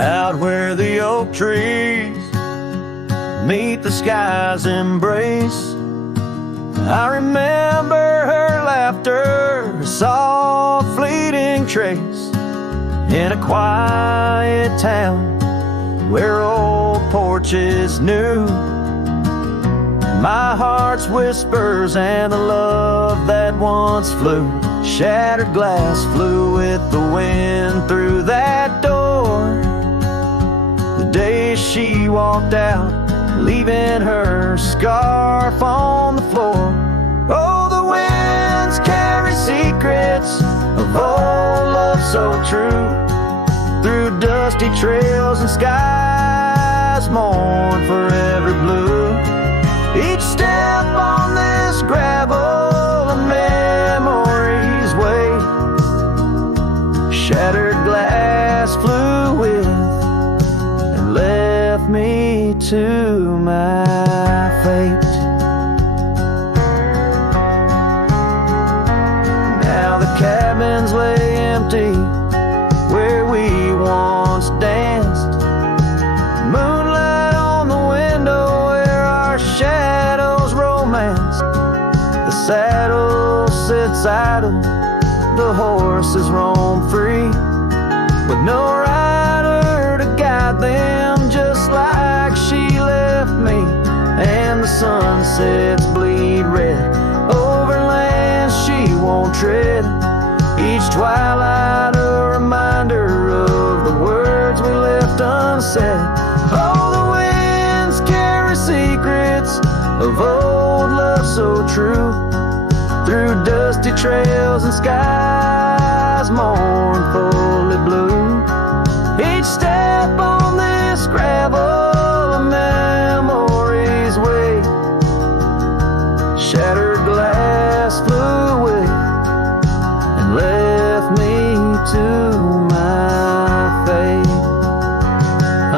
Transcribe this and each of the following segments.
out where the oak trees meet the sky's embrace. I remember her laughter, a soft fleeting trace in a quiet town where old porches knew my heart's whispers and the love that once flew. Shattered glass flew with the wind through that door the day she walked out, leaving her scarf on the floor. Oh, the winds carry secrets of old love so true, through dusty trails and skies mourn forever blue. Each step on this gravel a memory's way, shattered glass flew with and left me to my fate. Now the cabins lay empty where we once danced, moonlight on the window where our shadows romanced. The saddle sits idle, the horses roam free, with no rider to guide them, just like she left me. And the sunsets bleed red over lands she won't tread, each twilight a reminder of the words we left unsaid. Oh, the winds carry secrets of old love so true, through dusty trails and skies mournfully blue. Each step on this gravel a memory's way, shattered glass flew with and left me to my fate.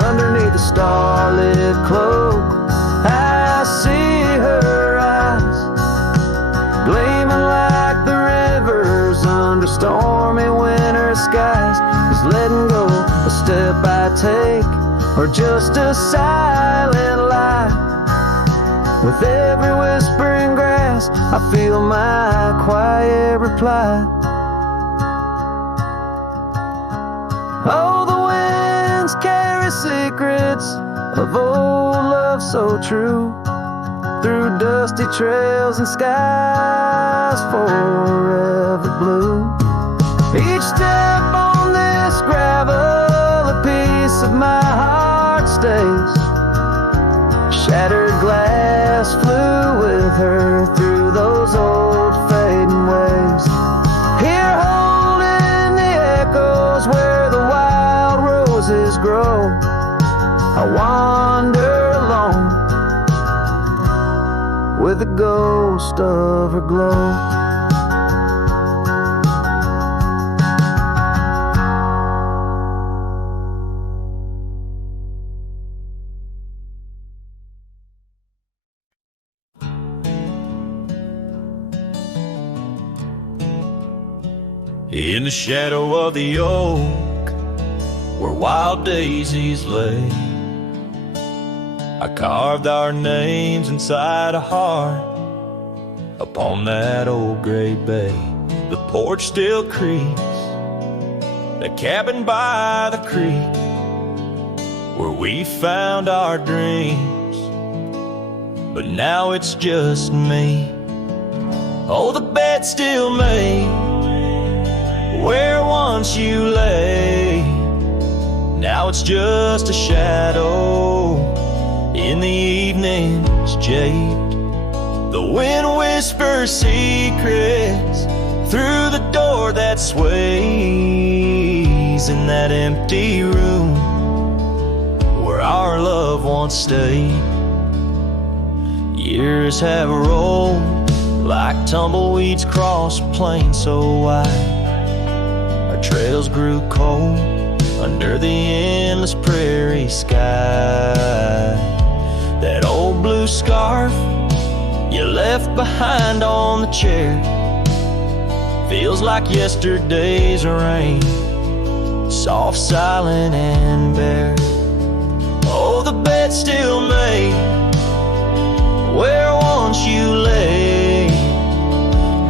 Underneath the starlit cloak I see her eyes, gleaming like the rivers under stormy winter skies. Is letting go a step I take, or just a silent lie? With every whispering grass I feel my quiet reply. Oh, the winds carry secrets of old love so true, through dusty trails and skies forever blue. Each step on this gravel a piece of my heart stays, shattered glass flew with her through those old fading ways. Here holding the echoes where the wild roses grow, I wander alone with the ghost of her glow. In the shadow of the oak, where wild daisies lay, I carved our names inside a heart upon that old gray bay. The porch still creaks, that cabin by the creek, where we found our dreams, but now it's just me. Oh, the bed's still made where once you lay, now it's just a shadow in the evening's jade. The wind whispers secrets through the door that sways in that empty room where our love once stayed. Years have rolled like tumbleweeds cross a plain so wide. Our trails grew cold under the endless prairie sky. That old blue scarf you left behind on the chair feels like yesterday's rain soft, silent, and bare. Oh, the bed still made where once you lay.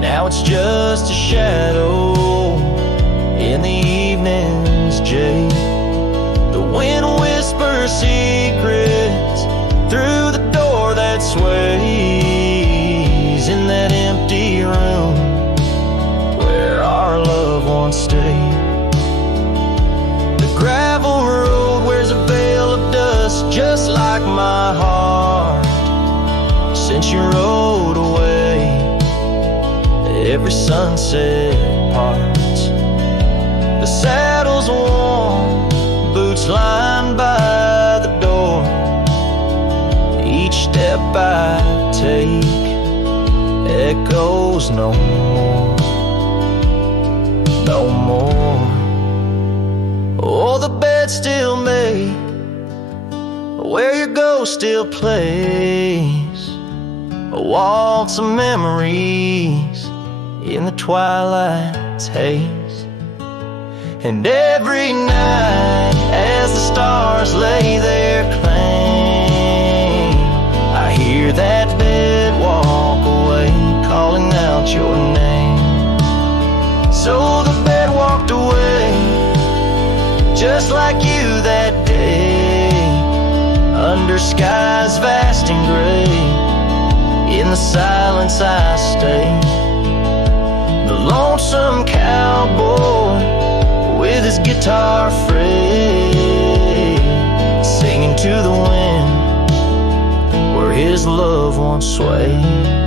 Now it's just a shadow in the evening's jade. The wind whispers secrets through the door that sways in that empty room where our loved ones stayed. The gravel road wears a veil of dust just like my heart since you rode away. Every sunset parts, the saddle's warm, boots lined by the door. Each step I take echoes no more, no more. Oh, the bed's still made where your ghost still plays a waltz of memories in the twilight's haze. And every night as the stars lay their claim, I hear that bed walk away calling out your name. So the bed walked away just like you that day, under skies vast and gray. In the silence I stay, the lonesome cowboy with his guitar frayed, singing to the wind where his love once swayed.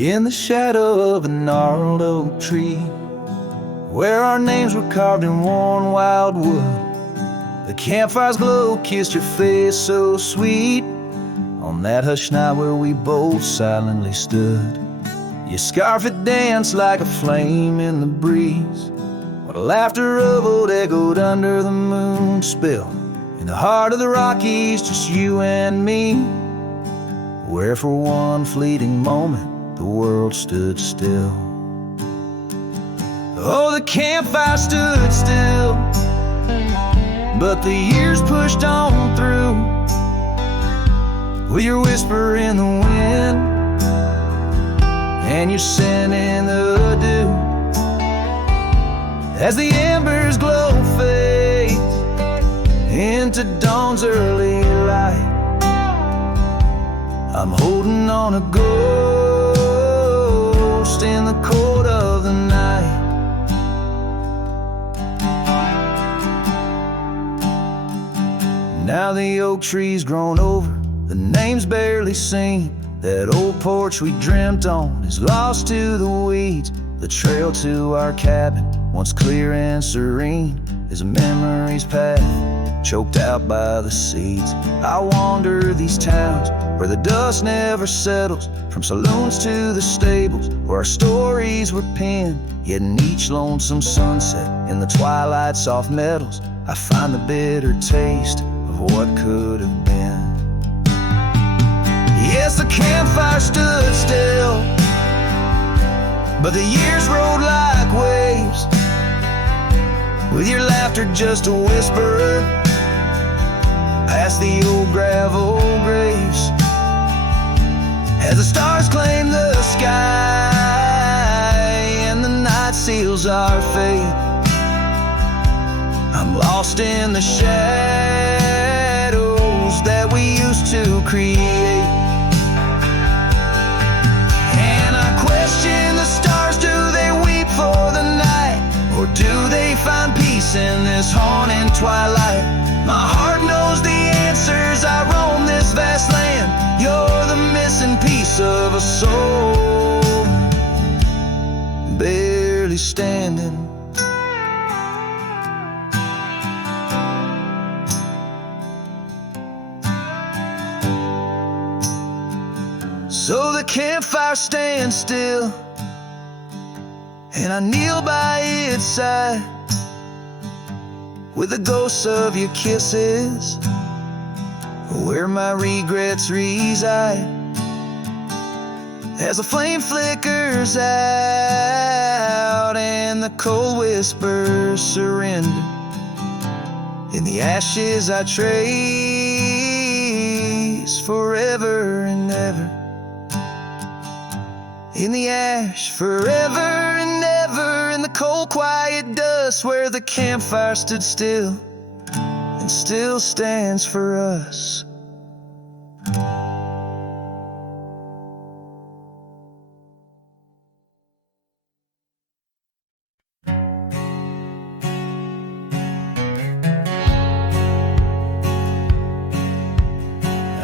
In the shadow of a gnarled oak tree, where our names were carved in worn wild wood, the campfire's glow kissed your face so sweet on that hushed night where we both silently stood. Your scarf had danced like a flame in the breeze, while the laughter of old echoed under the moon spell. In the heart of the Rockies, just you and me, where for one fleeting moment the world stood still. Oh, the campfire stood still, but the years pushed on through, with your whisper in the wind and your scent in the dew. As the embers glow fades into dawn's early light, I'm holding on a ghost in the cold of the night. Now the oak tree's grown over, the name's barely seen. That old porch we dreamt on is lost to the weeds. The trail to our cabin, once clear and serene, is a memory's path choked out by the seeds. I wander these towns where the dust never settles, from saloons to the stables where our stories were penned. Yet in each lonesome sunset, in the twilight's soft metals, I find the bitter taste of what could have been. Yes, the campfire stood still, but the years rolled like waves, with your laughter just a whisper past the old gravel graves. As the stars claim the sky and the night seals our fate, I'm lost in the shadows that we used to create. And I question the stars, do they weep for the night, or do they find peace in this haunting twilight? My heart knows the answers, I roam this vast land. You're the missing piece of a soul, barely standing. So the campfire stands still, and I kneel by its side with the ghosts of your kisses where my regrets reside. As the flame flickers out and the cold whispers surrender, in the ashes I trace forever and ever. In the ash forever and ever, in the cold quiet dust where the campfire stood still and still stands for us.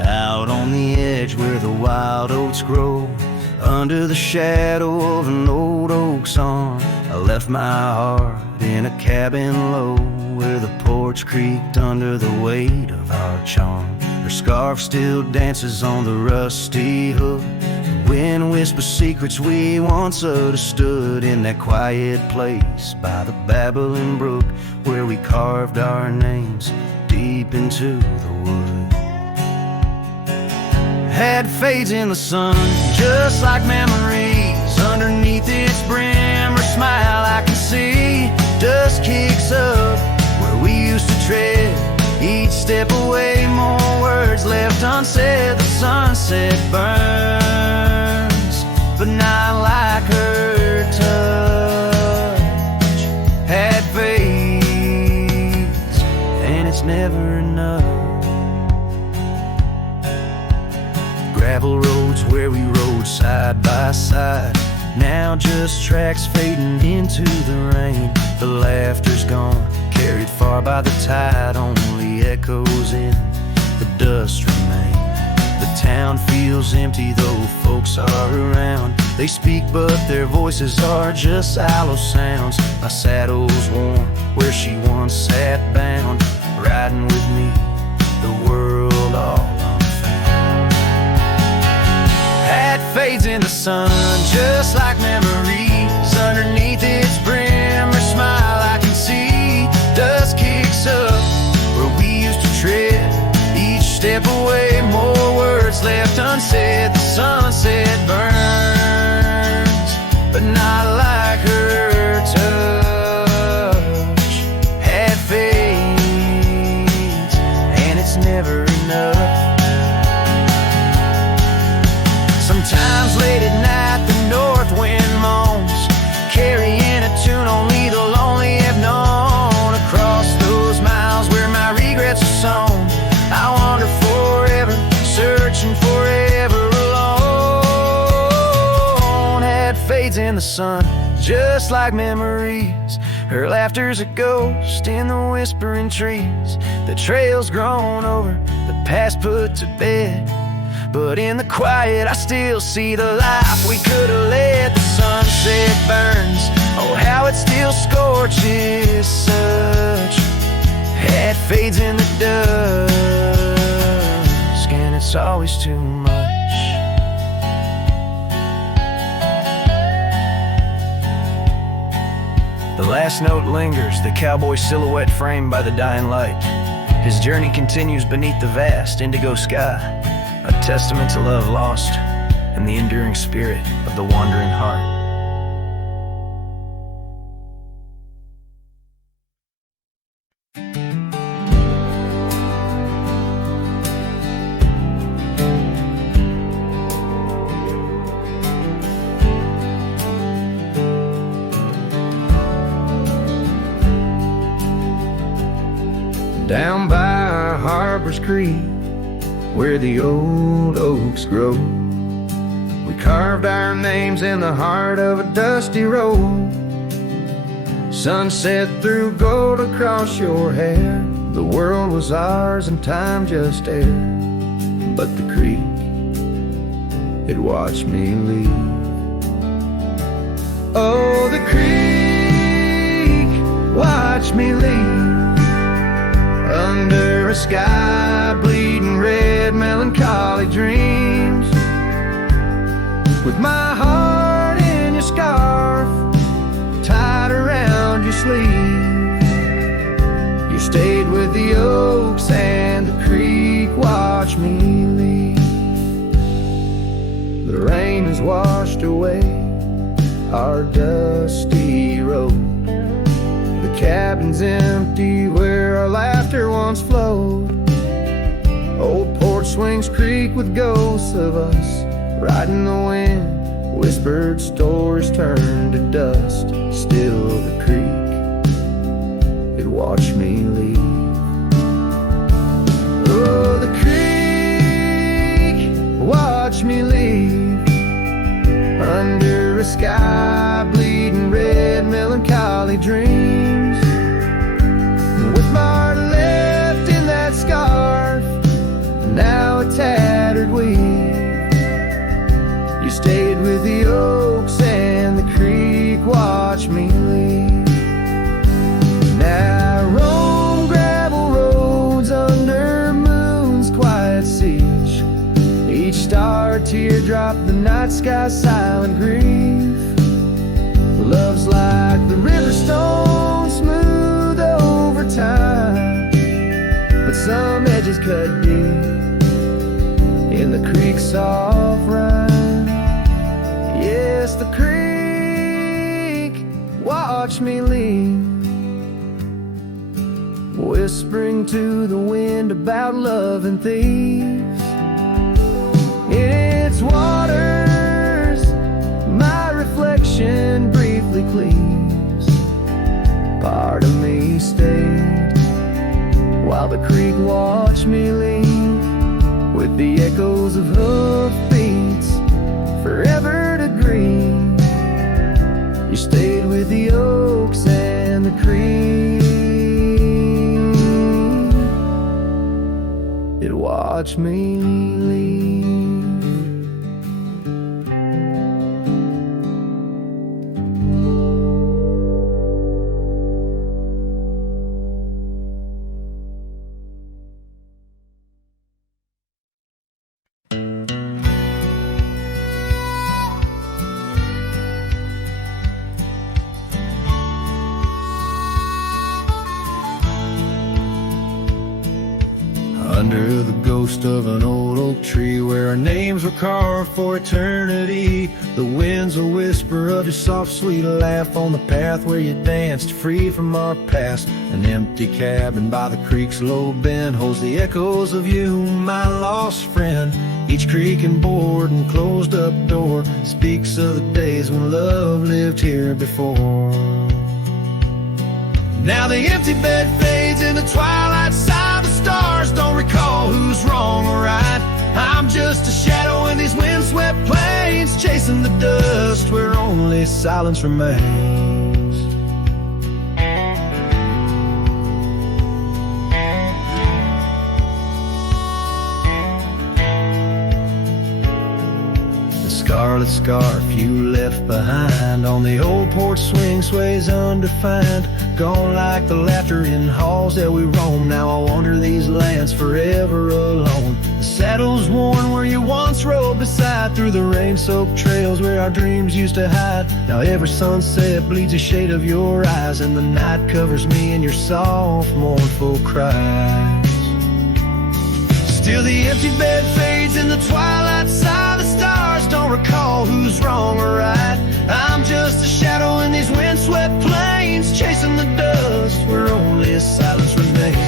Out on the edge where the wild oats grow, under the shadow of an old oak's arm, I left my heart in a cabin low, where the porch creaked under the weight of our charm. Her scarf still dances on the rusty hook. The wind whispers secrets we once understood, in that quiet place by the babbling brook, where we carved our names deep into the wood. Had fades in the sun, just like memories. Underneath its brim, her smile I can see. Dust kicks up where we used to tread. Each step away, more words left unsaid. The sunset burns, but not like her touch. Had fades, and it's never enough. Gravel roads where we rode side by side, now just tracks fading into the rain. The laughter's gone, carried far by the tide, only echoes in the dust remain. The town feels empty though folks are around. They speak but their voices are just hollow sounds. My saddle's warm where she once sat bound, riding with me the world all fades in the sun, just like memories. Underneath its brim, her smile I can see. Dust kicks up where we used to tread. Each step away, more words left unsaid. The sunset burns, but not like her touch. Had fades, and it's never enough. Sometimes late at night the north wind moans, carrying a tune only the lonely have known. Across those miles where my regrets are sown, I wander forever, searching forever alone. Had fades in the sun, just like memories. Her laughter's a ghost in the whispering trees. The trail's grown over, the past put to bed, but in the quiet I still see the life we could have led. The sunset burns, oh how it still scorches such. It fades in the dusk, and it's always too much. The last note lingers, the cowboy silhouette framed by the dying light. His journey continues beneath the vast indigo sky, a testament to love lost and the enduring spirit of the wandering heart. Down by Harbor's Creek, where the old oaks grow, we carved our names in the heart of a dusty road. Sunset threw gold across your hair. The world was ours and time just air. But the creek, it watched me leave. Oh, the creek watched me leave. Under a sky bleeding red, melancholy dreams. With my heart in your scarf, sleep. You stayed with the oaks and the creek, watch me leave. The rain has washed away our dusty road. The cabin's empty where our laughter once flowed. Old porch swings creak with ghosts of us riding the wind. Whispered stories turn to dust. Still the creek, it watched me leave. Oh, the creek, watch me leave. Under a sky bleeding red, melancholy dreams. With my heart left in that scarf, now a tattered weed. You stayed with the oaks and the creek, watch me leave. Now I roam gravel roads under moon's quiet siege. Each star teardrop, the night sky silent grief. Love's like the river stone, smooth over time, but some edges cut deep in the creek's soft rhyme. Yes, the creek, watch me leave. Whispering to the wind about love and thieves. In its waters, my reflection briefly cleaves. Part of me stayed while the creek watched me leave, with the echoes of hoofbeats forever to grieve. You stayed with the oaks and the creek, it watched me leave. Under the ghost of an old oak tree, where our names were carved for eternity. The wind's a whisper of your soft, sweet laugh on the path where you danced, free from our past. An empty cabin by the creek's low bend holds the echoes of you, my lost friend. Each creak and board and closed up door speaks of the days when love lived here before. Now the empty bed fades in the twilight side. The stars don't recall who's wrong or right. I'm just a shadow in these windswept plains, chasing the dust where only silence remains. The scarlet scarf you left behind on the old porch swing sways undefined. Gone like the laughter in halls that we roam. Now I wander these lands forever alone. The saddle's worn where you once rode beside, through the rain-soaked trails where our dreams used to hide. Now every sunset bleeds a shade of your eyes, and the night covers me in your soft, mournful cries. Still the empty bed fades in the twilight side. The stars don't recall who's wrong or right. I'm just a shadow in these windswept plains, chasing the dust where only silence remains.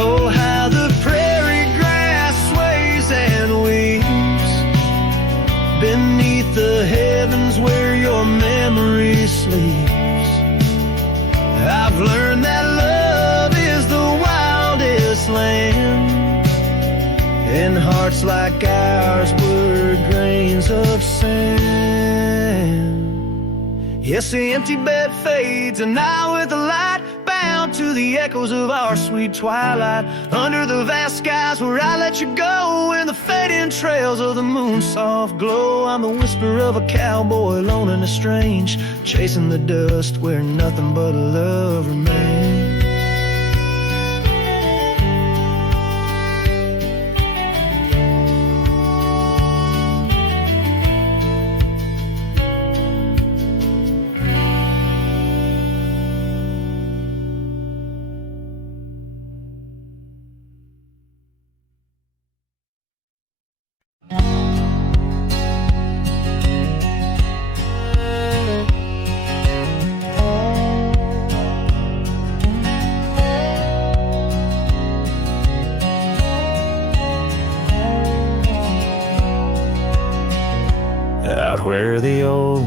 Oh, how the prairie grass sways and weeps beneath the heavens where your memory sleeps. I've learned that love is the wildest land, and hearts like ours were grains of sand. Yes, the empty bed fades, and I with the light, bound to the echoes of our sweet twilight. Under the vast skies where I let you go, in the fading trails of the moon's soft glow. I'm the whisper of a cowboy, lone and estranged, chasing the dust where nothing but love remains. where the old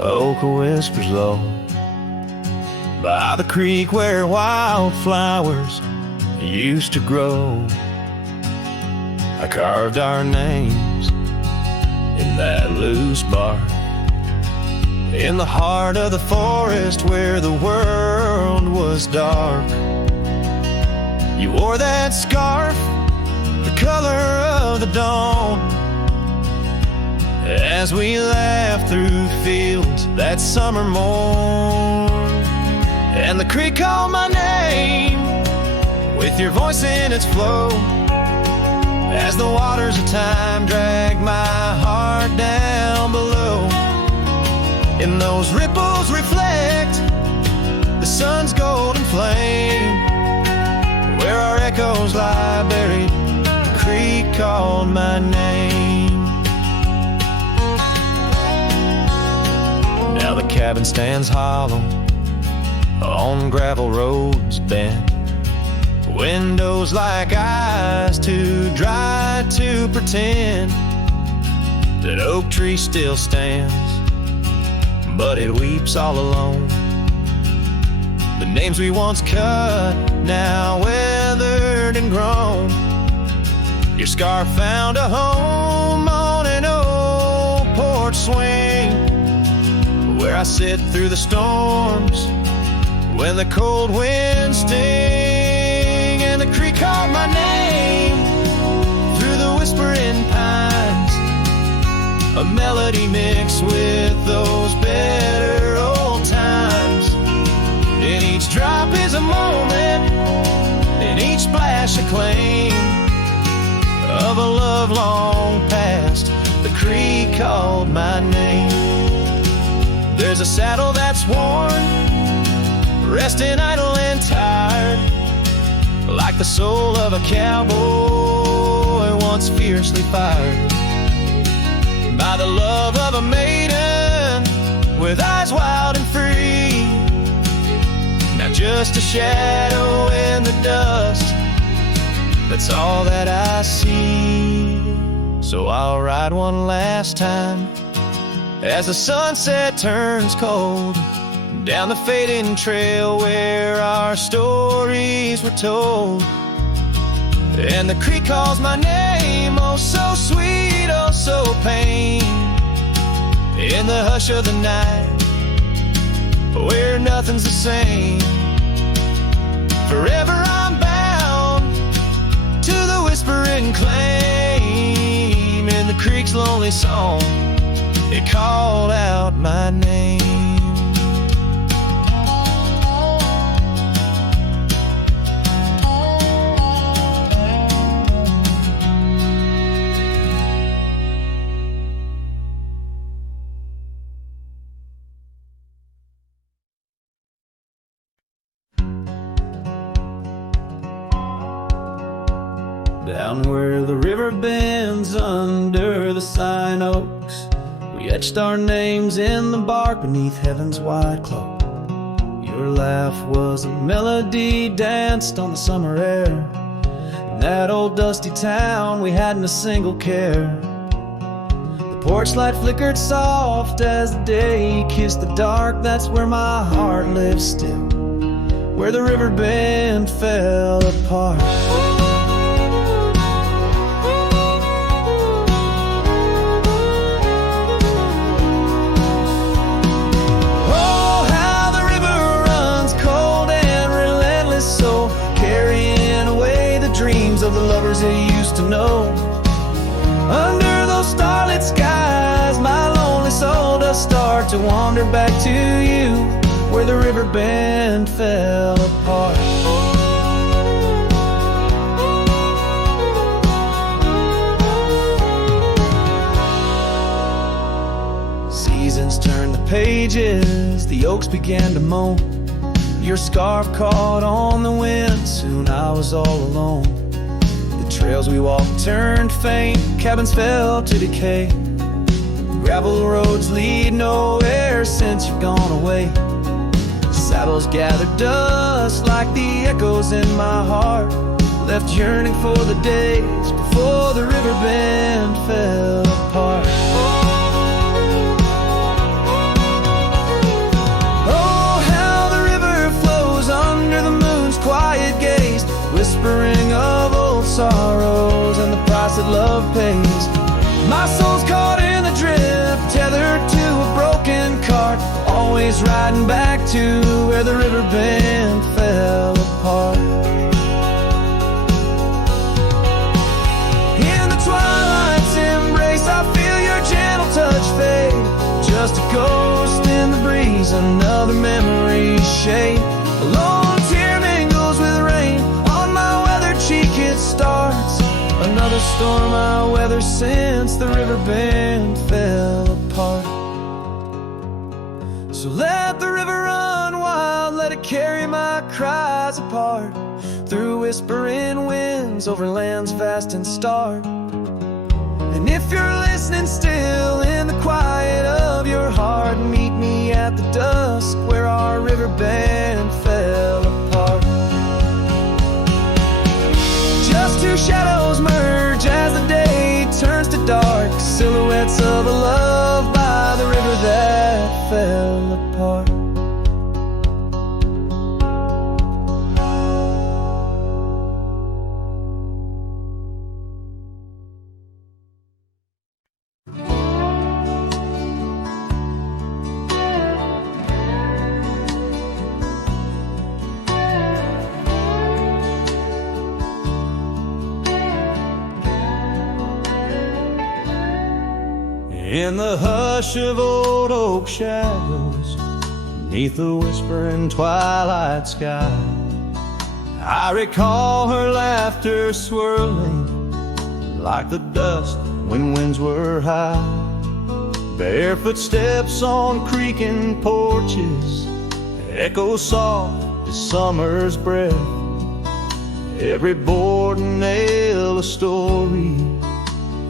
oak whispers low. By the creek where wildflowers used to grow, I carved our names in that loose bark. In the heart of the forest where the world was dark, you wore that scarf, the color of the dawn, as we laughed through fields that summer morn. And the creek called my name with your voice in its flow, as the waters of time drag my heart down below. And those ripples reflect the sun's golden flame, where our echoes lie buried, the creek called my name. Now the cabin stands hollow on gravel roads bent, windows like eyes too dry to pretend that oak tree still stands, but it weeps all alone. The names we once cut, now weathered and grown. Your scarf found a home on an old porch swing, where I sit through the storms when the cold winds sting. And the creek called my name through the whispering pines, a melody mixed with those better old times. And each drop is a moment, and each splash a claim of a love long past. The creek called my name. There's a saddle that's worn, resting idle and tired, like the soul of a cowboy once fiercely fired by the love of a maiden with eyes wild and free. Now just a shadow in the dust, that's all that I see. So I'll ride one last time as the sunset turns cold, down the fading trail where our stories were told. And the creek calls my name, oh so sweet, oh so pain, in the hush of the night where nothing's the same. Forever I'm bound to the whispering claim. In the creek's lonely song, it called out my name. Down where the river bends under the sign oaks, we etched our names in the bark beneath heaven's wide cloak. Your laugh was a melody danced on the summer air. In that old dusty town we hadn't a single care. The porch light flickered soft as the day kissed the dark. That's where my heart lives still, where the river bend fell apart. Of the lovers they used to know. Under those starlit skies, my lonely soul does start to wander back to you, where the river bend fell apart. Seasons turned the pages, the oaks began to moan. Your scarf caught on the wind, soon I was all alone. Trails we walked turned faint, cabins fell to decay. Gravel roads lead nowhere since you've gone away. Saddles gathered dust like the echoes in my heart, left yearning for the days before the river bend fell apart. price that love pays. My soul's caught in the drift, tethered to a broken cart, always riding back to where the river bend fell apart. In the twilight's embrace, I feel your gentle touch fade. Just a ghost in the breeze, another memory's shade. A lone tear mingles with rain, on my weathered cheek it starts. Another storm I weather since the river bend fell apart. So let the river run wild, let it carry my cries apart, through whispering winds, over lands vast and stark. And if you're listening still in the quiet of your heart, meet me at the dusk where our river bend fell apart. Just two shadows merge as the day turns to dark, silhouettes of a love by the river that fell apart. In the hush of old oak shadows, beneath the whispering twilight sky, I recall her laughter swirling like the dust when winds were high. Bare footsteps on creaking porches echo soft as summer's breath. Every board and nail a story,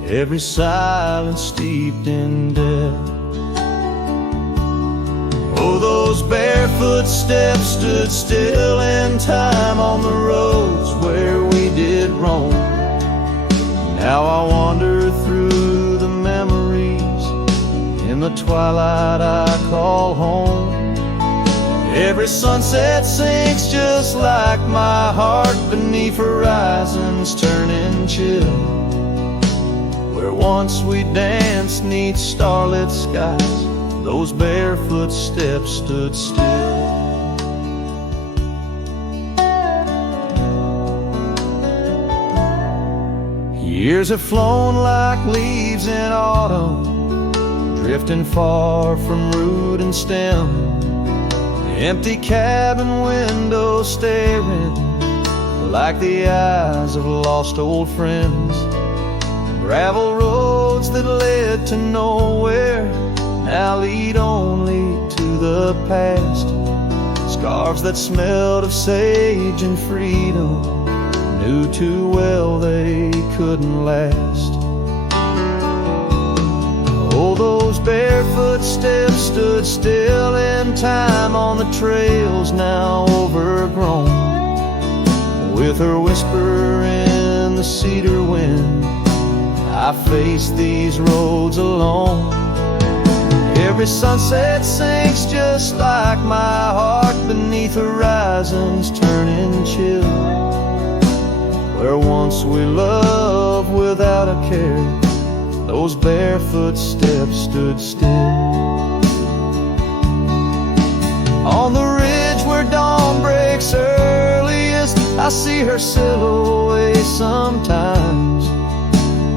every silence steeped in death. Oh, those barefoot steps stood still in time on the roads where we did roam. Now I wander through the memories in the twilight I call home. Every sunset sinks just like my heart beneath horizons turning chill, where once we danced 'neath starlit skies, those barefoot steps stood still. Years have flown like leaves in autumn, drifting far from root and stem. Empty cabin windows staring like the eyes of lost old friends. Gravel roads that led to nowhere now lead only to the past. Scarves that smelled of sage and freedom knew too well they couldn't last. Oh, those barefoot steps stood still in time on the trails now overgrown. With her whisper in the cedar wind, I face these roads alone. Every sunset sinks just like my heart beneath horizons turning chill, where once we loved without a care, those barefoot steps stood still. On the ridge where dawn breaks earliest, I see her silhouette sometimes,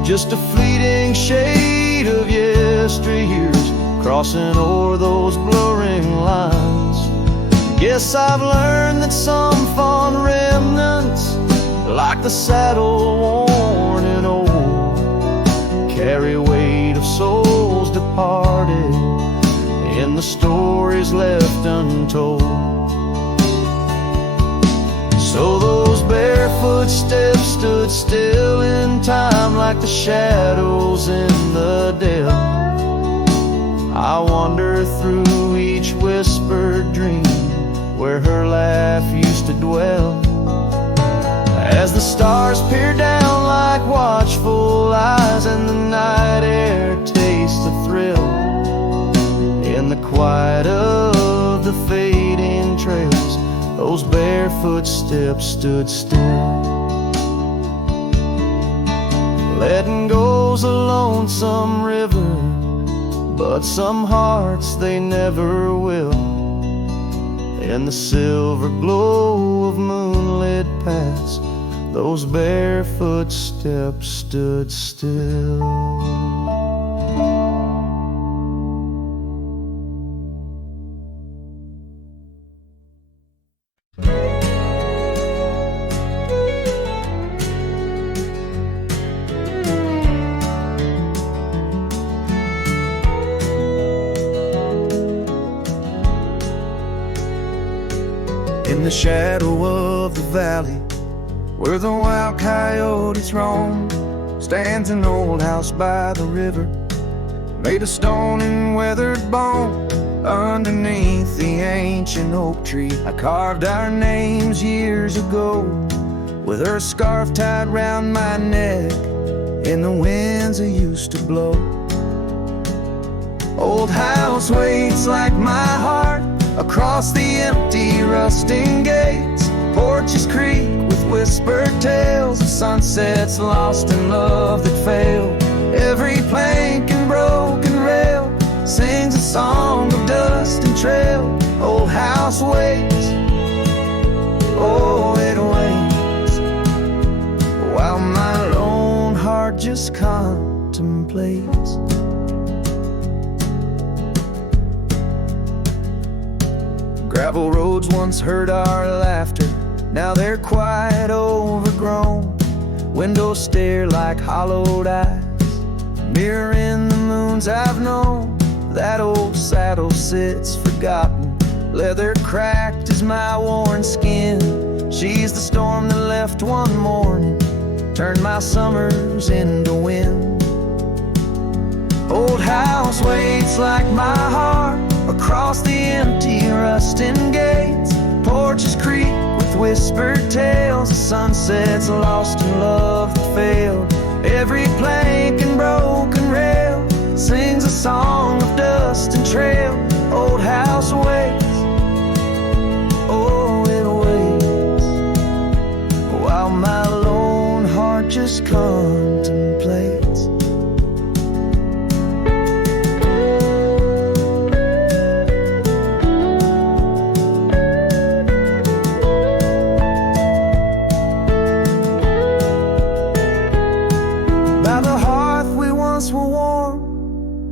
just a fleeting shade of yesteryears crossing o'er those blurring lines. Guess I've learned that some fond remnants, like the saddle worn and old, carry weight of souls departed in the stories left untold. So those barefoot steps stood still in time like the shadows in the dell. I wander through each whispered dream where her laugh used to dwell. As the stars peer down like watchful eyes and the night air tastes the thrill, in the quiet of the fading trails, those barefoot steps stood still. Letting go's a lonesome river, but some hearts they never will. In the silver glow of moonlit paths, those barefoot steps stood still. In the shadow of the valley, where the wild coyotes roam, stands an old house by the river, made of stone and weathered bone. Underneath the ancient oak tree, I carved our names years ago, with her scarf tied round my neck in the winds that used to blow. Old house waits like my heart across the empty rusting gates. Porches creak with whispered tales of sunsets lost in love that failed. Every plank and broken rail sings a song of dust and trail. Old house waits, oh it waits, while my lone heart just contemplates. Gravel roads once heard our laughter, now they're quite overgrown. Windows stare like hollowed eyes, mirroring the moons I've known. That old saddle sits forgotten, leather cracked as my worn skin. She's the storm that left one morning, turned my summers into wind. Old house waits like my heart across the empty rusting gates. Porches creak with whispered tales of sunsets lost in love that failed. Every plank and broken rail sings a song of dust and trail. Old house waits, oh it waits, while my lone heart just contemplates.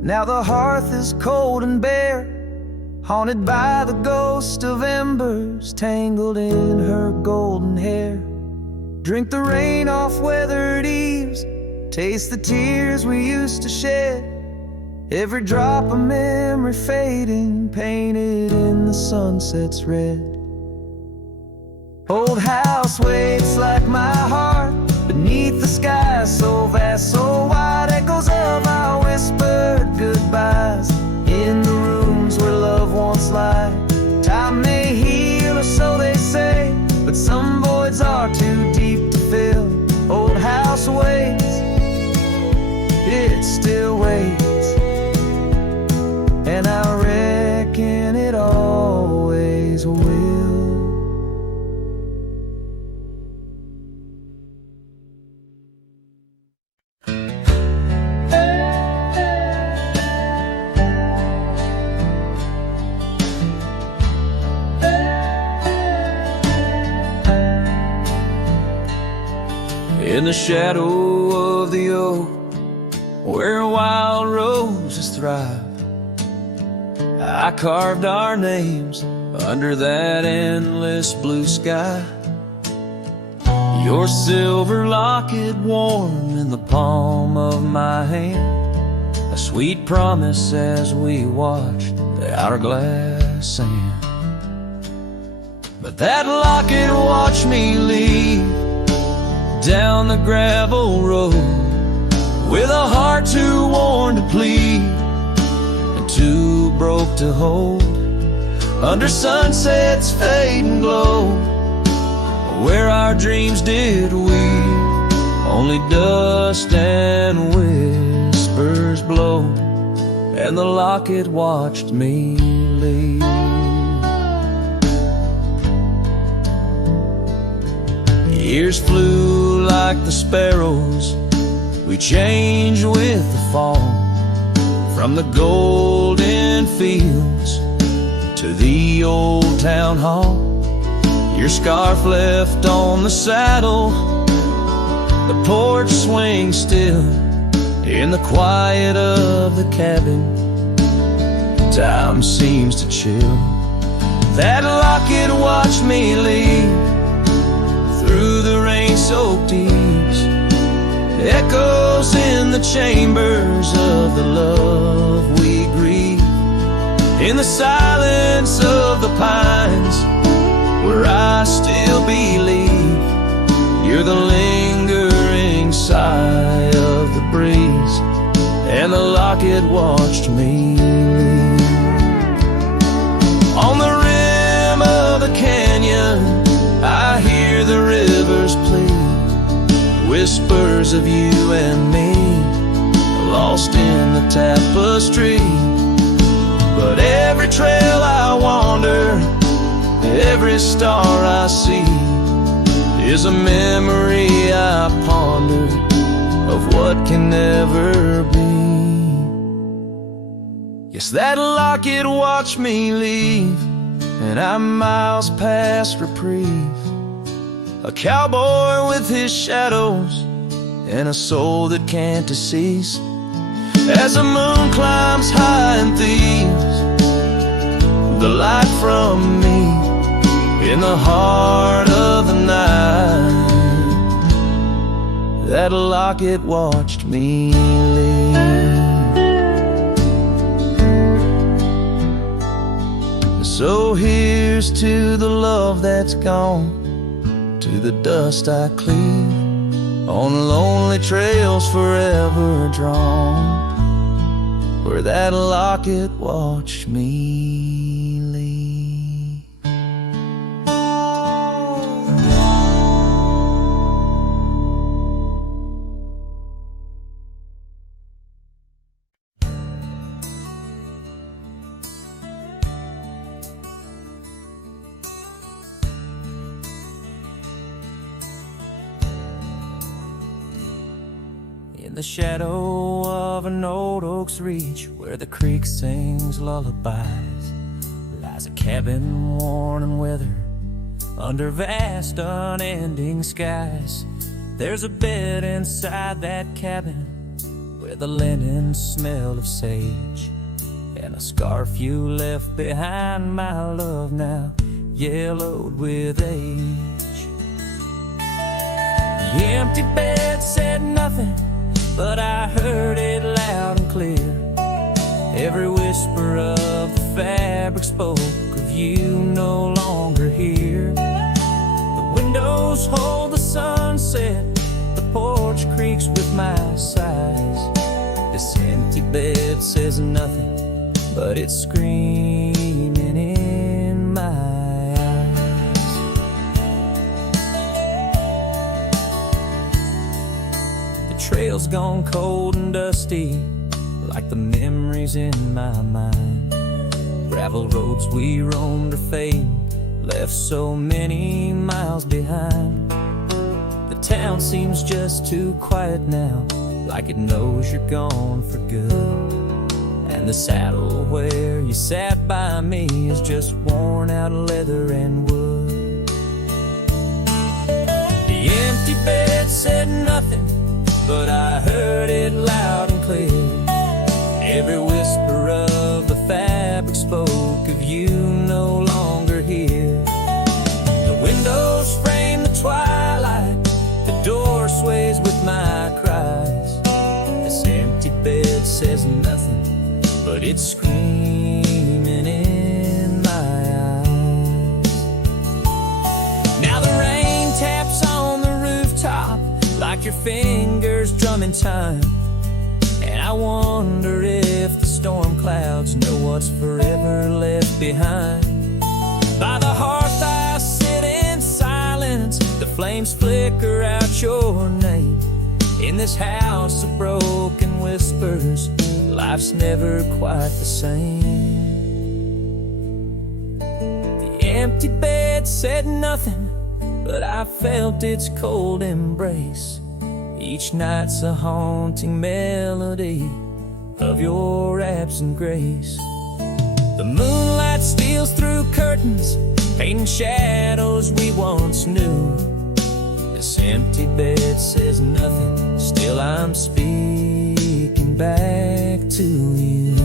Now the hearth is cold and bare, haunted by the ghost of embers tangled in her golden hair. Drink the rain off weathered eaves, taste the tears we used to shed. Every drop of memory fading, painted in the sunset's red. Old house waits like my heart beneath the sky so vast, so wide. Echoes of our whispered goodbyes in the rooms where love once lied. Time may heal, or so they say, but some voids are too deep to fill. Old house waits, it still waits, and I reckon it always will. In the shadow of the oak, where wild roses thrive, I carved our names under that endless blue sky. Your silver locket warm in the palm of my hand, a sweet promise as we watched the hourglass sand. But that locket watched me leave down the gravel road, with a heart too worn to plead and too broke to hold. Under sunset's fading glow, where our dreams did weave, only dust and whispers blow, and the locket watched me leave. Years flew like the sparrows We change with the fall, from the golden fields to the old town hall. Your scarf left on the saddle, the porch swings still. In the quiet of the cabin, time seems to chill. That locket watched me leave through the rain-soaked eaves. Echoes in the chambers of the love we grieve. In the silence of the pines, where I still believe you're the lingering sigh of the breeze, and the locket watched me leave. On the rim of the canyon, I hear the rivers plead, whispers of you and me, lost in the tapestry. But every trail I wander, every star I see, is a memory I ponder of what can never be. Yes, that locket watched me leave, and I'm miles past reprieve. A cowboy with his shadows and a soul that can't decease. As the moon climbs high and thieves the light from me, in the heart of the night, that locket watched me leave. So here's to the love that's gone, to the dust I cleave, on lonely trails forever drawn, where that locket watched me leave. In the shadow of an old oak's reach, where the creek sings lullabies, lies a cabin worn and weathered under vast unending skies. There's a bed inside that cabin where the linen smell of sage, and a scarf you left behind, my love, now yellowed with age. The empty bed said nothing, but I heard it loud and clear. Every whisper of the fabric spoke of you no longer here. The windows hold the sunset, the porch creaks with my sighs. This empty bed says nothing, but it's screaming in my eyes. The trail's gone cold and dusty, like the memories in my mind. Gravel roads we roamed are fading, left so many miles behind. The town seems just too quiet now, like it knows you're gone for good. And the saddle where you sat by me is just worn out leather and wood. The empty bed said nothing, but I heard it loud and clear. Every whisper of the fabric spoke of you no longer here. The windows frame the twilight, the door sways with my cries. This empty bed says nothing, but it's screaming in my eyes. Now the rain taps on the rooftop like your fingers drumming time, and I wonder if the storm clouds know what's forever left behind. By the hearth I sit in silence, the flames flicker out your name. In this house of broken whispers, life's never quite the same. The empty bed said nothing, but I felt its cold embrace. Each night's a haunting melody of your absent grace. The moonlight steals through curtains, painting shadows we once knew. This empty bed says nothing, still I'm speaking back to you.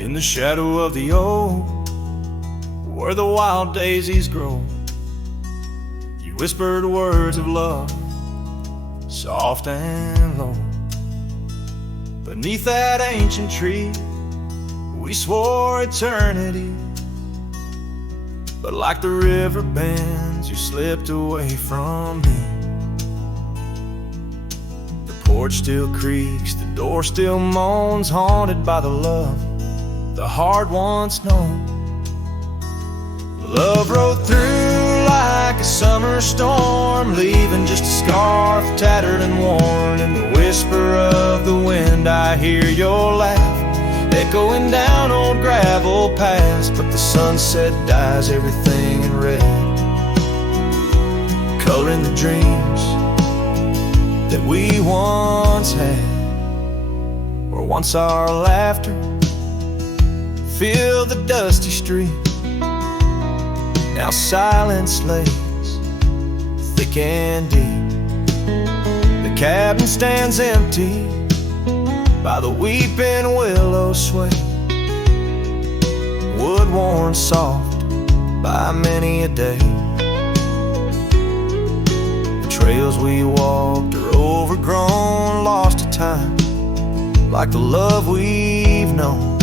In the shadow of the oak, where the wild daisies grow, you whispered words of love, soft and low. Beneath that ancient tree, we swore eternity, but like the river bends, you slipped away from me. The porch still creaks, the door still moans, haunted by the love the heart once known. Love rode through like a summer storm, leaving just a scarf tattered and worn. In the whisper of the wind I hear your laugh, echoing down old gravel paths. But the sunset dyes everything in red, coloring the dreams that we once had, where once our laughter filled the dusty street. Now silence lays thick and deep. The cabin stands empty by the weeping willow sway, wood worn soft by many a day. The trails we walked are overgrown, lost to time, like the love we've known.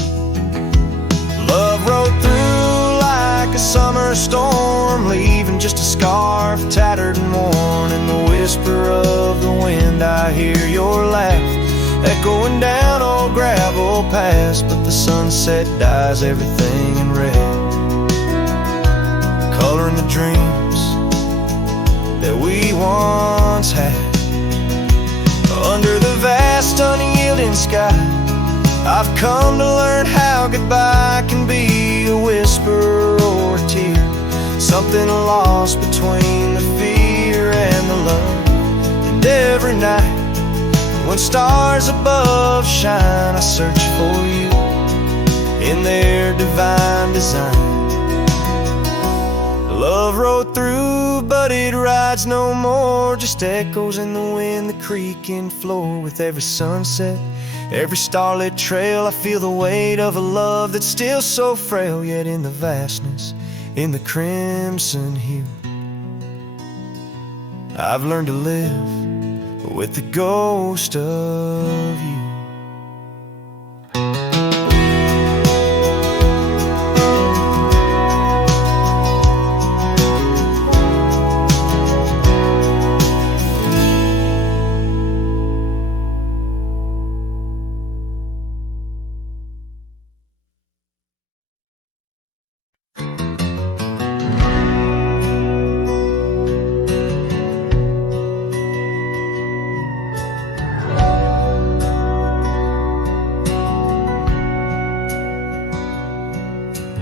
Love rode through like a summer storm, leaving just a scarf tattered and worn. In the whisper of the wind I hear your laugh, echoing down old gravel paths. But the sunset dyes everything in red, coloring the dreams that we once had. Under the vast unyielding sky, I've come to learn how goodbye can be a whisper or a tear, something lost between the fear and the love. And every night when stars above shine, I search for you in their divine design. Love rode through, but it rides no more, just echoes in the wind, the creaking floor. With every sunset, every starlit trail, I feel the weight of a love that's still so frail. Yet in the vastness, in the crimson hue, I've learned to live with the ghost of you.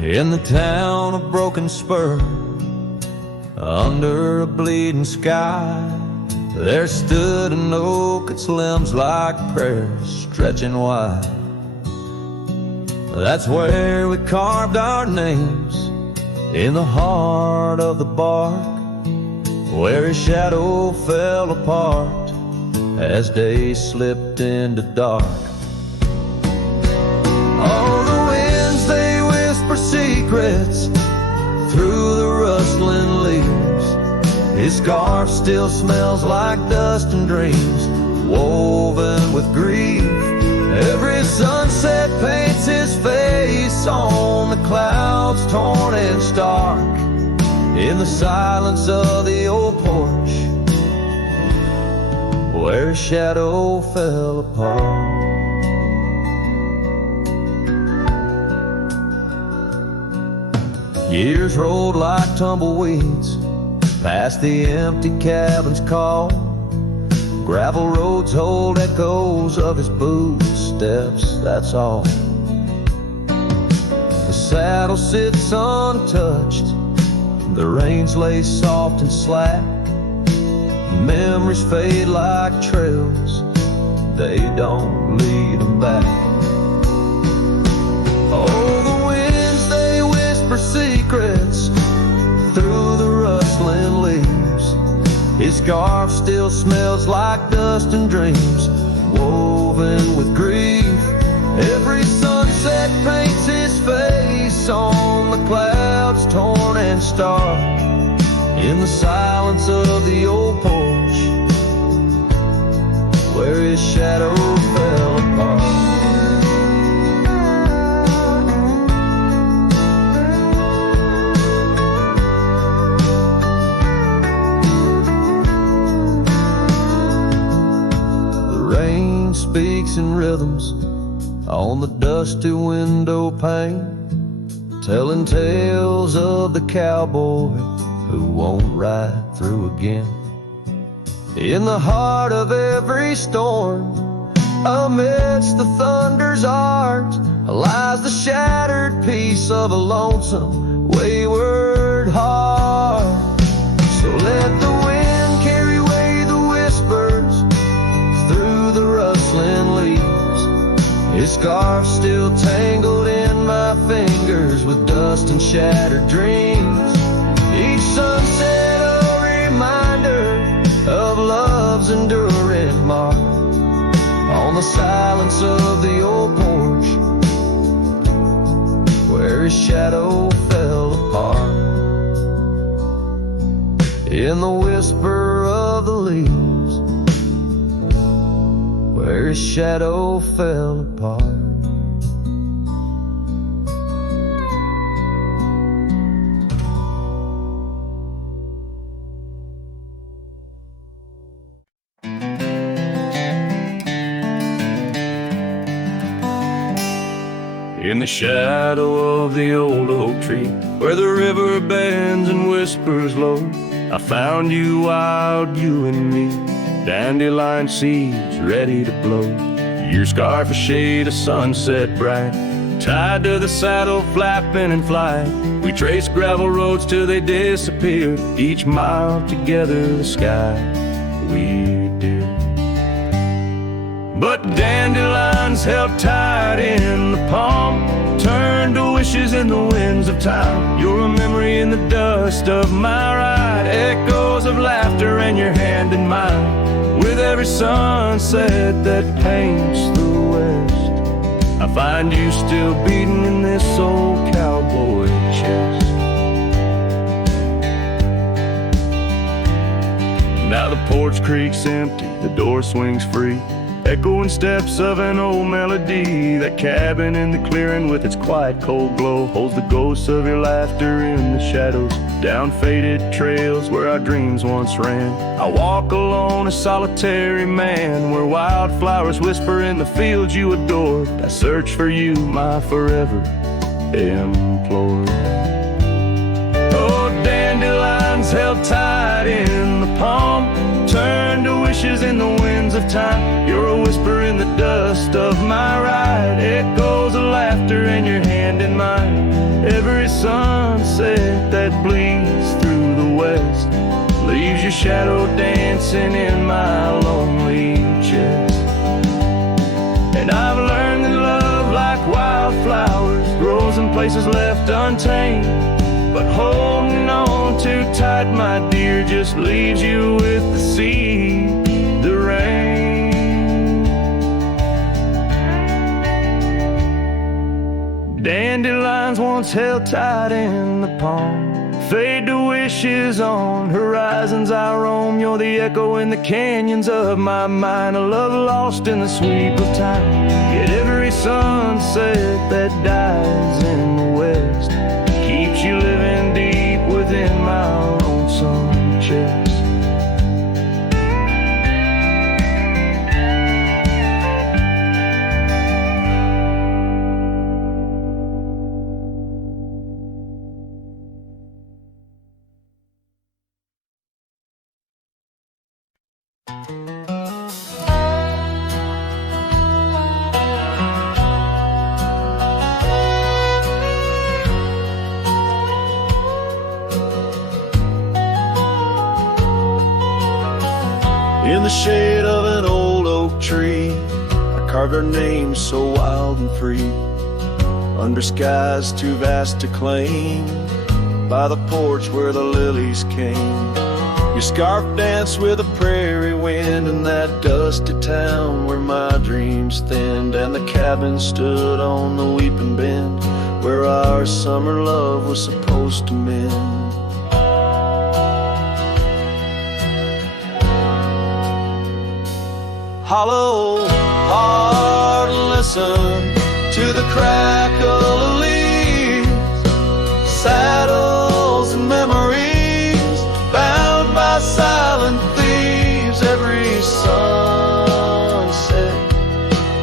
In the town of Broken Spur, under a bleeding sky, there stood an oak, its limbs like prayers stretching wide. That's where we carved our names, in the heart of the bark, where his shadow fell apart as day slipped into dark. Oh, the winds, they whisper secrets through the rustling leaves. His scarf still smells like dust and dreams woven with grief. Every sunset paints his face on the clouds, torn and stark. In the silence of the old porch, where his shadow fell apart. Years rolled like tumbleweeds past the empty cabin's call. Gravel roads hold echoes of his footsteps, that's all. The saddle sits untouched, the reins lay soft and slack. Memories fade like trails, they don't lead them back. Oh, the winds, they whisper secrets through the rustling leaves. His scarf still smells like dust and dreams, woven with grief. Every sunset paints his face on the clouds, torn and stark. In the silence of the old porch, where his shadow fell apart. Speaks in rhythms on the dusty window pane, telling tales of the cowboy who won't ride through again. In the heart of every storm, amidst the thunder's arch, lies the shattered piece of a lonesome, wayward heart. So let the wind carry away the whispers through the rustling leaves. His scarf still tangled in my fingers with dust and shattered dreams. Each sunset a reminder of love's enduring mark on the silence of the old porch, where his shadow fell apart. In the whisper of the leaves, where his shadow fell apart. In the shadow of the old oak tree, where the river bends and whispers low, I found you, wild you and me, dandelion seeds ready to blow. Your scarf a shade of sunset bright, tied to the saddle flapping in flight. We traced gravel roads till they disappeared, each mile together the sky we did. But dandelions held tight in the palm turned to wishes in the winds of time. You're a memory in the dust of my ride, echoes of laughter and your hand in mine. With every sunset that paints the west, I find you still beating in this old cowboy chest. Now the porch creaks empty, the door swings free, echoing steps of an old melody. That cabin in the clearing with its quiet cold glow holds the ghosts of your laughter in the shadows, down faded trails where our dreams once ran. I walk alone, a solitary man, where wildflowers whisper in the fields you adored. I search for you, my forever implored. Oh, dandelions held tight in the palm turn to wishes in the winds of time. You're a whisper in the dust of my ride, echoes of laughter and your hand in mine. Every sunset that bleeds through the west leaves your shadow dancing in my lonely chest. And I've learned that love, like wildflowers, grows in places left untamed. But holding on too tight, my dear, just leaves you with the sea, the rain. Dandelions once held tight in the palm fade to wishes on horizons I roam. You're the echo in the canyons of my mind, a love lost in the sweep of time. Yet every sunset that dies in the west keeps you living deep within my lonesome chest. In the shade of an old oak tree, I carved our names so wild and free, under skies too vast to claim, by the porch where the lilies came. Your scarf danced with a prairie wind in that dusty town where my dreams thinned, and the cabin stood on the weeping bend where our summer love was supposed to mend. Hollow heart, listen to the crackle of leaves, saddles and memories bound by silent thieves. Every sunset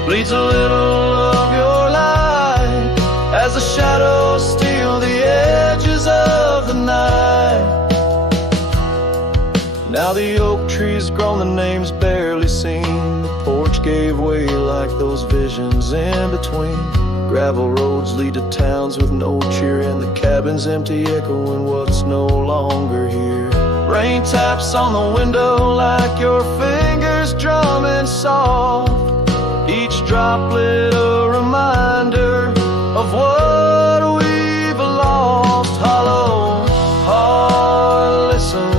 bleeds a little of your light as the shadows steal the edges of the night. Now the oak tree's grown, the name's barely seen. The porch gave way like those visions in between. Gravel roads lead to towns with no cheer, and the cabin's empty, echoing what's no longer here. Rain taps on the window like your fingers drumming soft, each droplet a reminder of what we've lost. Hollow heart, listen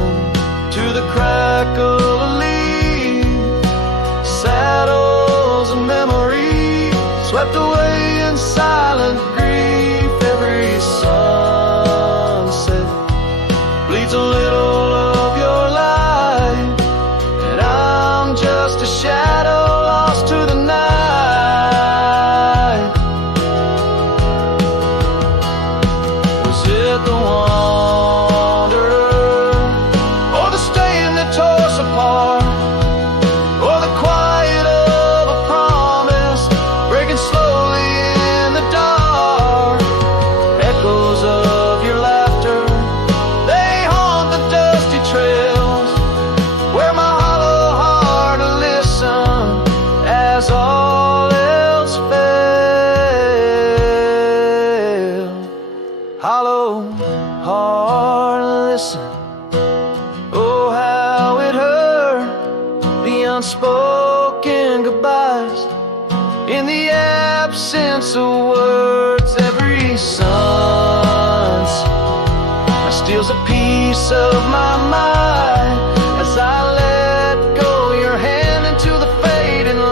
to the crackle of leaves, saddles and memories swept away in silent grief. Every sunset bleeds a little of your light, and I'm just a shadow lost to the night. Was it the wonder, or the stain that tore us apart, or the quiet of a promise breaking slowly in the dark? Echoes of your laughter, they haunt the dusty trails where my hollow heart will listen as all else failed. Hollow heart, listen. Oh, how it hurt, the unspoken goodbyes in the absence of words. Every sunset steals a piece of my mind as I let go your hand into the fading light.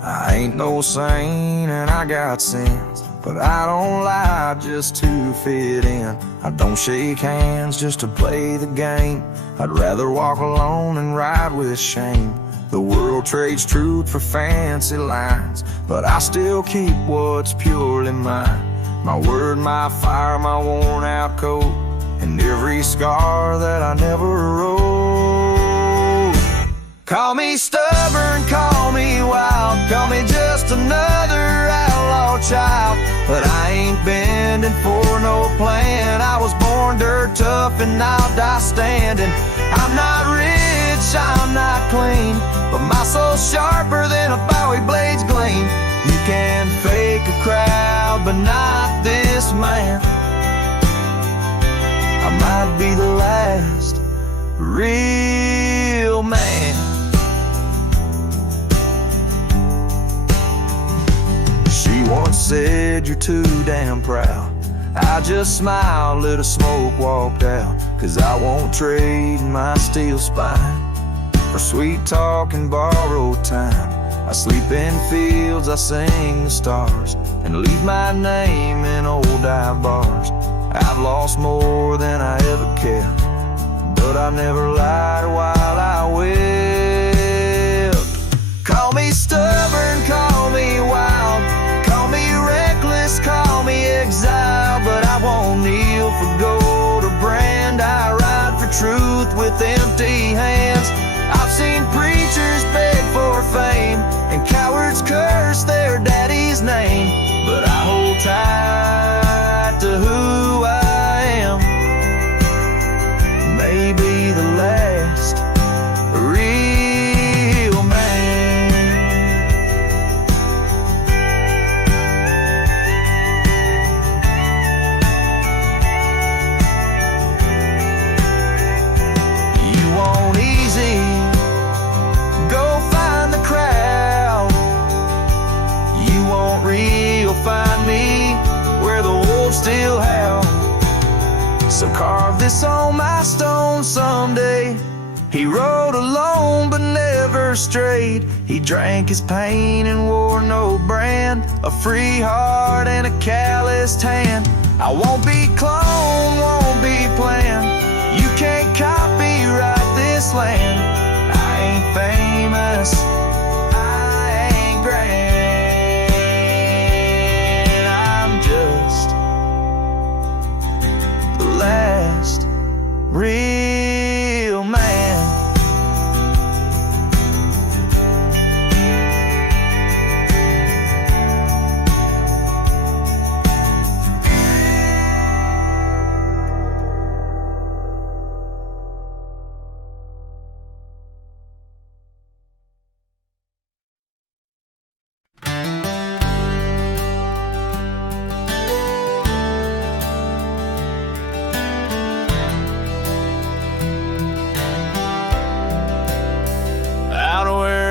I ain't no saint and I got sins, but I don't lie just to fit in. I don't shake hands just to play the game. I'd rather walk alone and ride with shame. The world trades truth for fancy lines, but I still keep what's purely mine. My word, my fire, my worn out coat, and every scar that I never wrote. Call me stubborn, call me wild, call me just another outlaw child, but I ain't bending for no plan. I was born dirt tough and I'll die standing. I'm not rich, I'm not clean, but my soul's sharper than a Bowie blade's gleam. You can fake a crowd, but not this man. I might be the last real man. She once said, you're too damn proud. I just smiled, lit a smoke, walked out, 'cause I won't trade my steel spine for sweet talk and borrowed time. I sleep in fields, I sing the stars, and leave my name in old dive bars. I've lost more than I ever kept, but I've never lied while I wept. Call me stubborn, call me wild, call me reckless, call me exile, but I won't kneel for gold or brand. I ride for truth with empty hands. I've seen preachers beg for fame and cowards curse their daddy's name, but I hold tight to who I am. Maybe the last real man. You want easy, go find the crowd. You want real, find me where the wolves still howl. So carve this on my stone someday. He rode alone but never strayed. He drank his pain and wore no brand, a free heart and a calloused hand. I won't be cloned, won't be planned. You can't copyright this land. I ain't famous, I ain't grand. I'm just the last real man.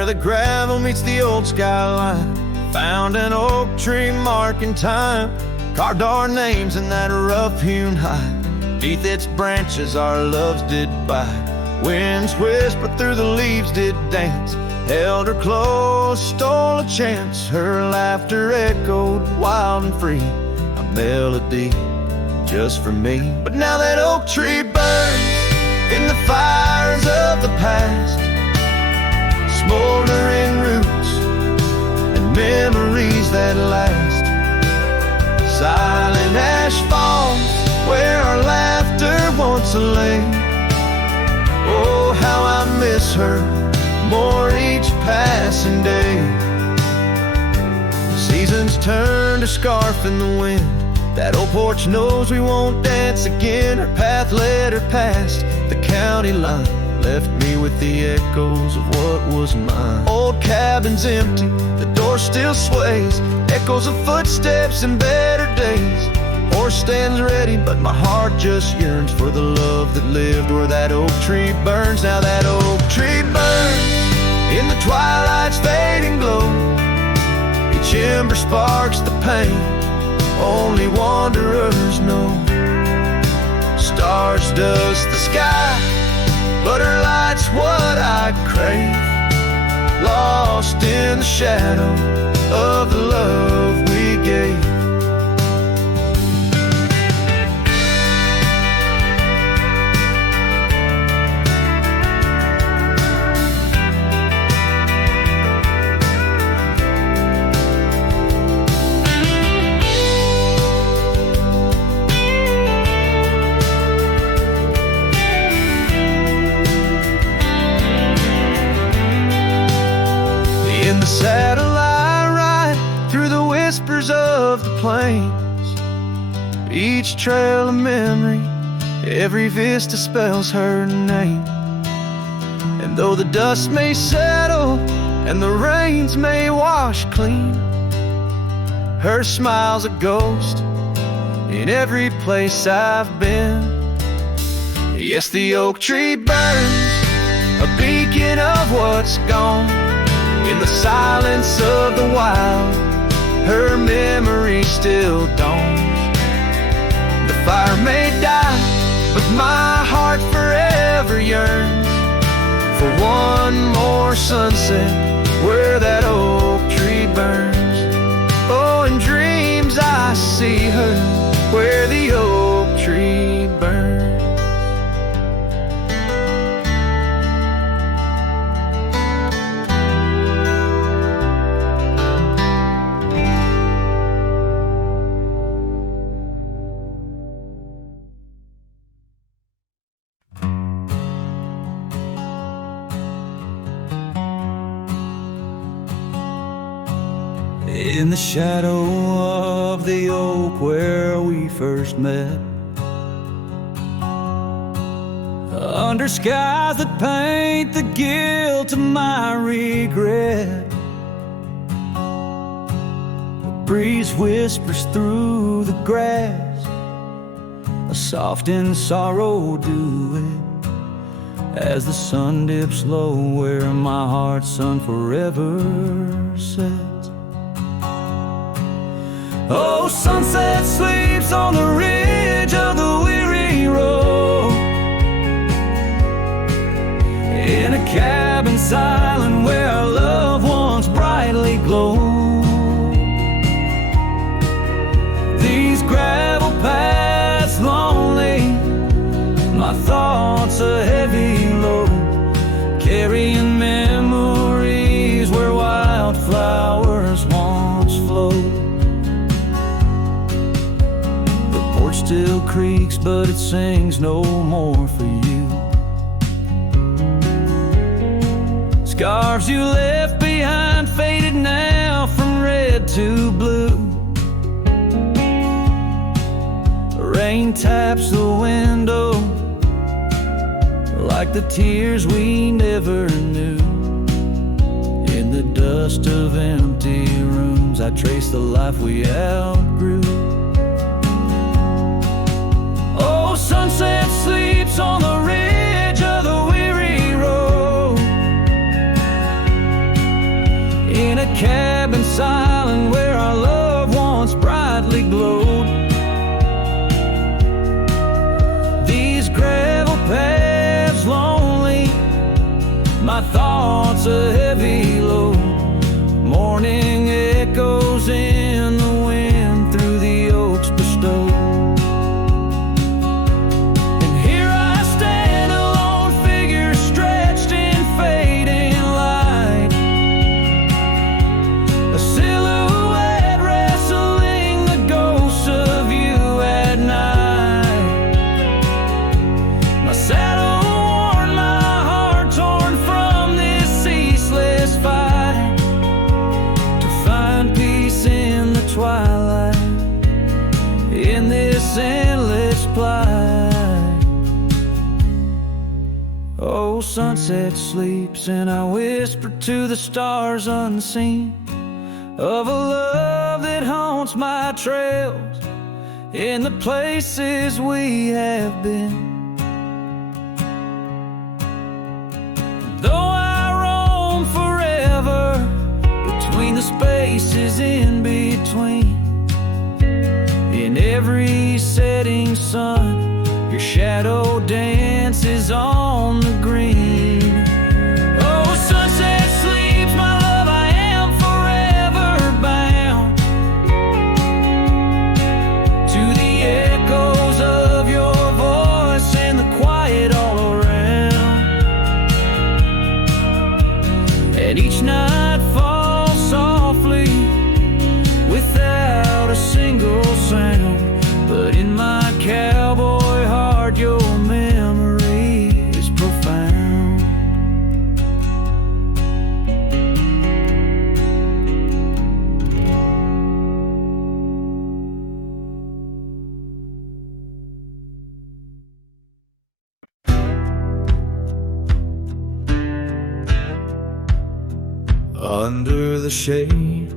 The gravel meets the old skyline, found an oak tree marking time, carved our names in that rough-hewn hide. Beneath its branches our loves did bide. Winds whispered through the leaves did dance, held her close, stole a chance. Her laughter echoed wild and free, a melody just for me. But now that oak tree burns in the fires of the past, smoldering roots and memories that last. Silent ash falls where our laughter once lay. Oh, how I miss her more each passing day. Seasons turn to scarf in the wind. That old porch knows we won't dance again. Her path led her past the county line, left me with the echoes of what was mine. Old cabin's empty, the door still sways, echoes of footsteps in better days. Horse stands ready, but my heart just yearns for the love that lived where that oak tree burns. Now that oak tree burns in the twilight's fading glow. Each ember sparks the pain only wanderers know. Stars dust the sky, but her light's what I crave, lost in the shadow of the love we gave. In the saddle I ride through the whispers of the plains. Each trail a memory, every vista spells her name. And though the dust may settle and the rains may wash clean, her smile's a ghost in every place I've been. Yes, the oak tree burns, a beacon of what's gone. In the silence of the wild, her memory still dawns. The fire may die, but my heart forever yearns for one more sunset where that oak tree burns. Oh, in dreams I see her where the oak tree burns. in the shadow of the oak where we first met. Under skies that paint the guilt of my regret, the breeze whispers through the grass, a soft and sorrow duet, as the sun dips low where my heart's sun forever sets. Oh, sunset sleeps on the ridge of the weary road, in a cabin silent where our love once brightly glowed. These gravel paths lonely, my thoughts a heavy load, carrying memories where wildflowers once flowed. The porch still creaks, but it sings no more for you. Scarves you left behind faded now from red to blue. Rain taps the window like the tears we never knew. In the dust of empty rooms, I trace the life we outgrew. Oh, sunset sleeps on the ridge of the weary road, in a cabin silent where our love once brightly glowed. These gravel paths lonely, my thoughts a heavy load, morning echoes in the wind through the oaks bestowed. And here I stand, a lone figure stretched in fading light, a silhouette wrestling the ghosts of you at night. My saddle worn, my heart torn from this ceaseless fight, to find peace in the twilight, in this endless plight. Oh, sunset sleeps and I whisper to the stars unseen of a love that haunts my trails in the places we have been. Though I roam forever between the spaces in between, in every setting sun, your shadow dances on the green. Oh, sunset sleeps, my love, I am forever bound to the echoes of your voice and the quiet all around. And each night falls softly without a single sound, but in my cowboy heart your memory is profound. Under the shade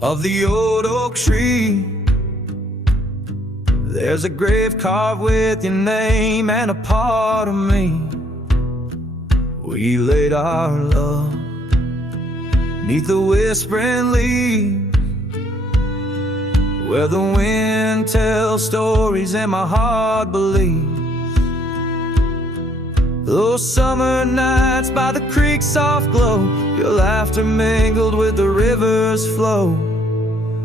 of the old oak tree, there's a grave carved with your name and a part of me. We laid our love 'neath the whispering leaves, where the wind tells stories and my heart believes. Those summer nights by the creek's soft glow, your laughter mingled with the river's flow.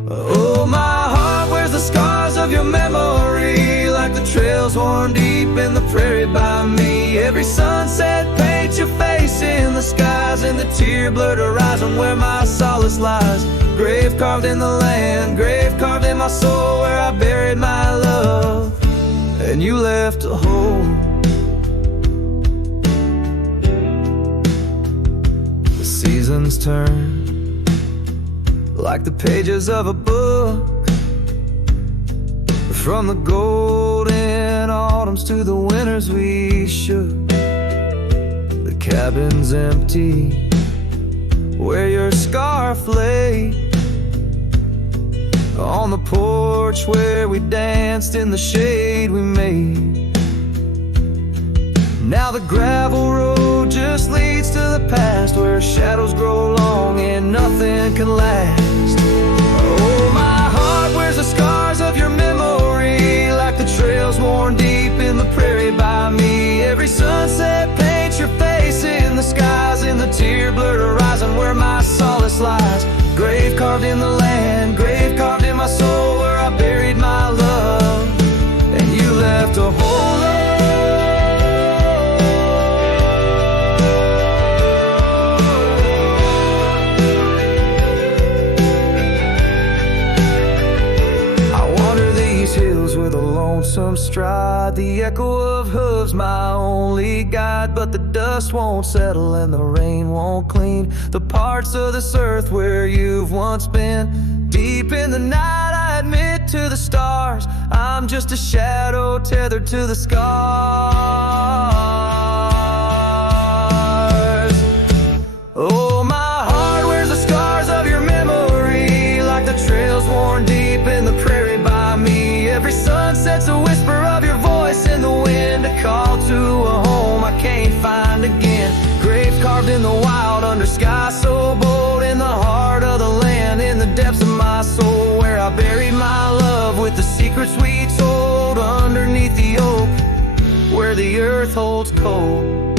Oh, my heart wears the scars of your memory, like the trails worn deep in the prairie by me. Every sunset paints your face in the skies, and the tear-blurred horizon where my solace lies. Grave carved in the land, grave carved in my soul, where I buried my love, and you left a hole. The seasons turn, like the pages of a book. From the golden autumns to the winters we shook. The cabin's empty where your scarf lay. On the porch where we danced in the shade we made. Now the gravel road just leads to the past, where shadows grow long and nothing can last. Oh, my heart wears the scars of your memory, like the trails worn deep in the prairie by me. Every sunset paints your face in the skies, in the tear-blurred horizon where my solace lies. Grave carved in the land, grave carved in my soul, where I buried my love, and you left a hole. With a lonesome stride, the echo of hooves my only guide. But the dust won't settle and the rain won't clean the parts of this earth where you've once been. Deep in the night I admit to the stars, I'm just a shadow tethered to the scars. Oh, my heart wears the scars of your memory, like the trails worn deep in the prairie by me. Every sunset's a whisper of your voice in the wind, a call to a home I can't find again. Graves carved in the wild under sky so bold, in the heart of the land, in the depths of my soul, where I buried my love with the secrets we told underneath the oak, where the earth holds cold.